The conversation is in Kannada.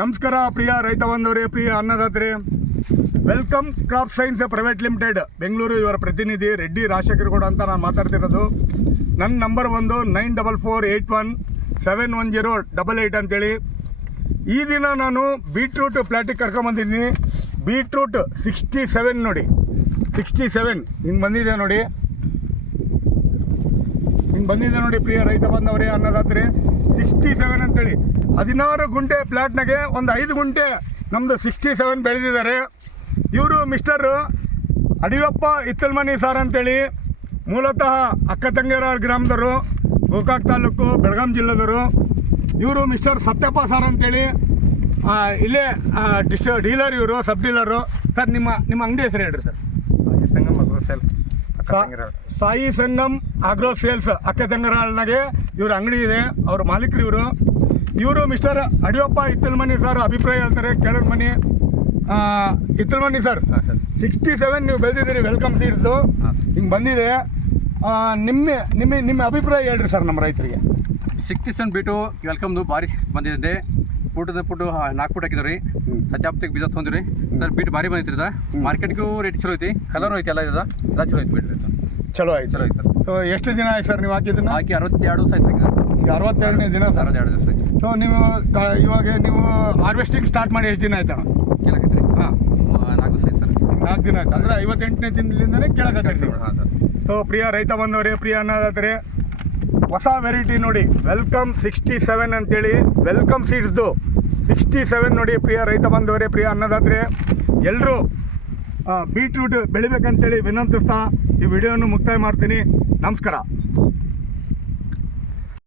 ನಮಸ್ಕಾರ ಪ್ರಿಯ ರೈತ ಬಂದವರೇ, ಪ್ರಿಯ ಅನ್ನದಾತರೇ. Welcome crop science private limited Bengaluru. ಇವರ ಪ್ರತಿನಿಧಿ ರೆಡ್ಡಿ ರಾಜಶೇಖರಗೌಡ ಅಂತ ನಾನು ಮಾತಾಡ್ತಿರೋದು. ನನ್ನ ನಂಬರ್ 9448171088 ಅಂತೇಳಿ. ಈ ದಿನ ನಾನು ಬೀಟ್ರೂಟ್ ಪ್ಲಾಟಿಗೆ ಕರ್ಕೊಂಬಂದಿದ್ದೀನಿ. ಬೀಟ್ರೂಟ್ 67 ನೋಡಿ, 67 ಹಿಂಗೆ ಬಂದಿದೆ ನೋಡಿ, ಹಿಂಗೆ ಬಂದಿದೆ ನೋಡಿ ಪ್ರಿಯ ರೈತ ಬಂದವರೇ, ಅನ್ನದಾತರೇ. 67 ಅಂತೇಳಿ 16 ಗುಂಟೆ ಪ್ಲಾಟ್ನಾಗೆ ಒಂದು 5 ಗುಂಟೆ ನಮ್ಮದು 67 ಬೆಳೆದಿದ್ದಾರೆ. ಇವರು ಮಿಸ್ಟರ್ ಅಡಿಯಪ್ಪ ಇತ್ತಲ್ಮನಿ ಸಾರ್ ಅಂತೇಳಿ, ಮೂಲತಃ ಅಕ್ಕತಂಗೇರ ಗ್ರಾಮದವರು, ಗೋಕಾಕ್ ತಾಲೂಕು, ಬೆಳಗಾಂ ಜಿಲ್ಲೆದವರು. ಇವರು ಮಿಸ್ಟರ್ ಸತ್ಯಪ್ಪ ಸಾರ್ ಅಂತೇಳಿ, ಇಲ್ಲೇ ಡೀಲರ್, ಇವರು ಸಬ್ ಡೀಲರು. ಸರ್ ನಿಮ್ಮ ಅಂಗಡಿ ಹೆಸರು ಹೇಳ್ರಿ sir. Sai Sangam agro sales, Sai Sangam agro sales ಅಕ್ಕತಂಗರಾಳ್ನಾಗೆ ಇವ್ರ ಅಂಗಡಿ ಇದೆ. ಅವ್ರ ಮಾಲೀಕರು ಇವರು ಮಿಸ್ಟರ್ ಅಡಿಯಪ್ಪ ಇತ್ತಲ್ಮನಿ ಸರ್. ಅಭಿಪ್ರಾಯ ಹೇಳ್ತಾರೆ, ಕೆಳಗೆ ಮನಿ ಇತ್ತಲ್ಮನಿ ಸರ್. 67 ನೀವು ಬೆಳೆದಿದ್ದೀರಿ, ವೆಲ್ಕಮ್ ಸೀಡ್ಸು ಹಿಂಗೆ ಬಂದಿದೆ. ನಿಮ್ಮ ಅಭಿಪ್ರಾಯ ಹೇಳ್ರಿ ಸರ್ ನಮ್ಮ ರೈತರಿಗೆ. 67 ಬಿಟ್ಟು ವೆಲ್ಕಮ್ದು ಭಾರಿ ಬಂದಿದೆ. ಪುಟ್ಟು 4 ಫುಟ್ ಹಾಕಿದ್ರಿ, ಸತ್ಯಾಪ್ತಿಗೆ ಬೀಜ ತೊಗೊಂಡ್ರಿ ಸರ್. ಬೀಟ್ ಭಾರಿ ಬಂದಿತ್ತು. ಮಾರ್ಕೆಟ್ಗೂ ರೇಟ್ ಚಲೋ ಐತಿ, ಕಲರ್ ಐತಿ, ಎಲ್ಲ ಚಲೋ ಐತಿ. ಬೀಟ್ ಚಲೋ ಆಯ್ತು ಸರ್. ಸೊ ಎಷ್ಟು ದಿನ ಆಯ್ತು ಸರ್ ನೀವು ಹಾಕಿದ್ದನ್ನ? ಹಾಕಿ 62 ದಿವಸ ಆಯ್ತು. ಈಗ 62ನೇ ದಿನ ಸರ್. 62 ದಿವಸ ಆಯ್ತು. ಸೊ ಇವಾಗ ನೀವು ಹಾರ್ವೆಸ್ಟಿಂಗ್ ಸ್ಟಾರ್ಟ್ ಮಾಡಿ ಎಷ್ಟು ದಿನ ಆಯ್ತಣ್ಣ? ಕೇಳಕೈತ್ರಿ. ಹಾಂ, 4 ದಿವಸ ಆಯ್ತು ಸರ್. 4 ದಿನ ಆಯ್ತು ಅಂದರೆ 58ನೇ ದಿನದಿಂದನೇ ಕೇಳಕತ್ತೀರಿ. ಹಾಂ ಸರ್. ಸೊ ಪ್ರಿಯ ರೈತ ಬಂದವರೇ, ಪ್ರಿಯ ಅನ್ನದಾತರೇ, ಹೊಸ ವೆರೈಟಿ ನೋಡಿ, ವೆಲ್ಕಮ್ 67 ಅಂತೇಳಿ, ವೆಲ್ಕಮ್ ಸೀಡ್ಸ್ದು 67 ನೋಡಿ. ಪ್ರಿಯ ರೈತ ಬಂದವರೇ, ಪ್ರಿಯ ಅನ್ನದಾತರೇ, ಎಲ್ಲರೂ ಬೀಟ್ರೂಟ್ ಬೆಳಿಬೇಕಂತೇಳಿ ವಿನಂತಿಸ್ತಾ ಈ ವಿಡಿಯೋವನ್ನು ಮುಕ್ತಾಯ ಮಾಡ್ತೀನಿ. ನಮಸ್ಕಾರ.